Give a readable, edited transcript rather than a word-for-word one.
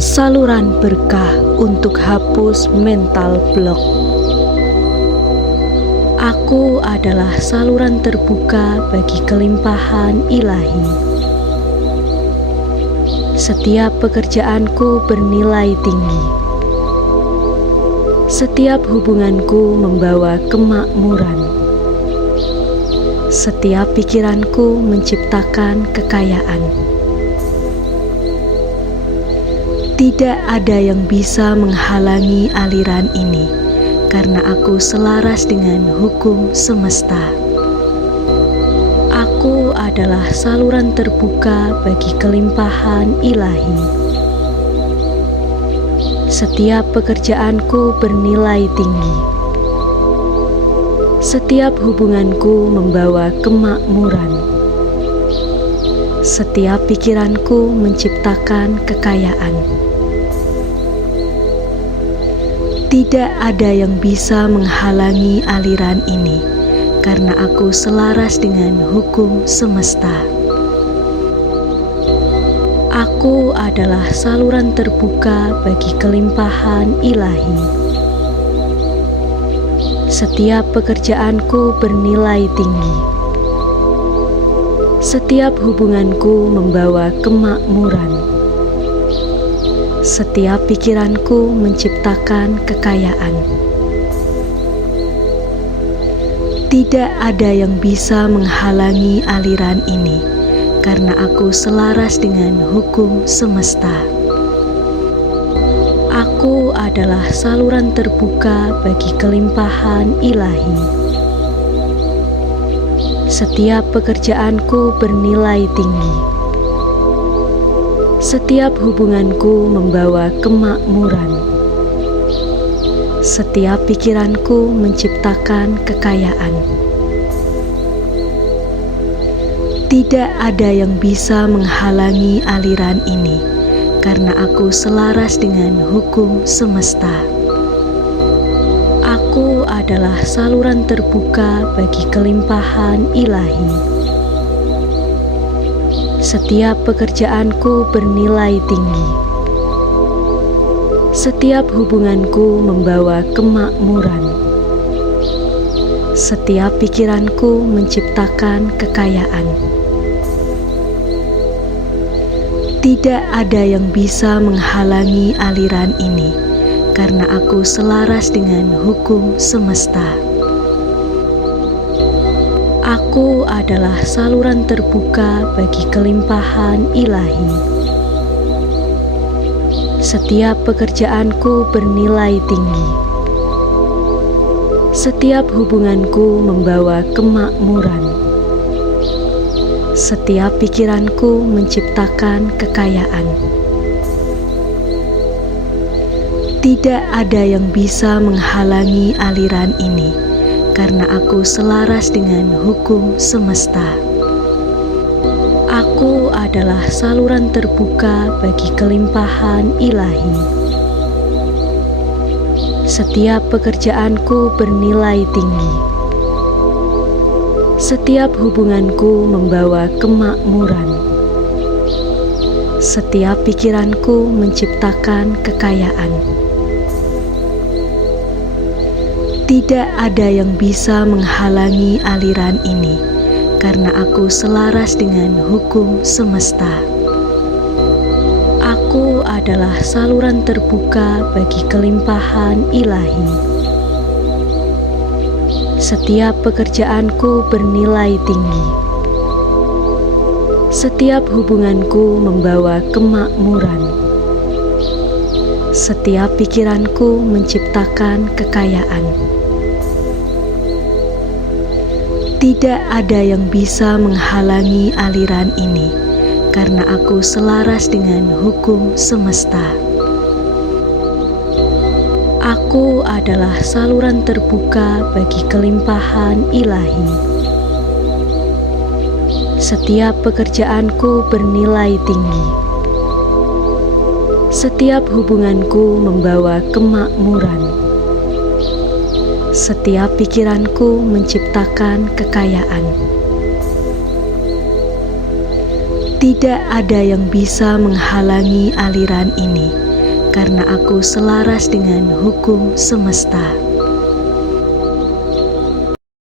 Saluran berkah untuk hapus mental blok. Aku adalah saluran terbuka bagi kelimpahan ilahi. Setiap pekerjaanku bernilai tinggi. Setiap hubunganku membawa kemakmuran. Setiap pikiranku menciptakan kekayaan. Tidak ada yang bisa menghalangi aliran ini, karena aku selaras dengan hukum semesta. Aku adalah saluran terbuka bagi kelimpahan ilahi. Setiap pekerjaanku bernilai tinggi. Setiap hubunganku membawa kemakmuran. Setiap pikiranku menciptakan kekayaan. Tidak ada yang bisa menghalangi aliran ini, karena aku selaras dengan hukum semesta. Aku adalah saluran terbuka bagi kelimpahan ilahi. Setiap pekerjaanku bernilai tinggi. Setiap hubunganku membawa kemakmuran. Setiap pikiranku menciptakan kekayaan. Tidak ada yang bisa menghalangi aliran ini, karena aku selaras dengan hukum semesta. Aku adalah saluran terbuka bagi kelimpahan ilahi. Setiap pekerjaanku bernilai tinggi. Setiap hubunganku membawa kemakmuran. Setiap pikiranku menciptakan kekayaan. Tidak ada yang bisa menghalangi aliran ini, karena aku selaras dengan hukum semesta. Aku adalah saluran terbuka bagi kelimpahan ilahi. Setiap pekerjaanku bernilai tinggi. Setiap hubunganku membawa kemakmuran. Setiap pikiranku menciptakan kekayaan. Tidak ada yang bisa menghalangi aliran ini, karena aku selaras dengan hukum semesta. Aku adalah saluran terbuka bagi kelimpahan ilahi. Setiap pekerjaanku bernilai tinggi. Setiap hubunganku membawa kemakmuran. Setiap pikiranku menciptakan kekayaan. Tidak ada yang bisa menghalangi aliran ini, karena aku selaras dengan hukum semesta. Aku adalah saluran terbuka bagi kelimpahan ilahi. Setiap pekerjaanku bernilai tinggi. Setiap hubunganku membawa kemakmuran. Setiap pikiranku menciptakan kekayaan. Tidak ada yang bisa menghalangi aliran ini, karena aku selaras dengan hukum semesta. Aku adalah saluran terbuka bagi kelimpahan ilahi. Setiap pekerjaanku bernilai tinggi. Setiap hubunganku membawa kemakmuran. Setiap pikiranku menciptakan kekayaan. Tidak ada yang bisa menghalangi aliran ini, karena aku selaras dengan hukum semesta. Aku adalah saluran terbuka bagi kelimpahan ilahi. Setiap pekerjaanku bernilai tinggi. Setiap hubunganku membawa kemakmuran. Setiap pikiranku menciptakan kekayaan. Tidak ada yang bisa menghalangi aliran ini, karena aku selaras dengan hukum semesta.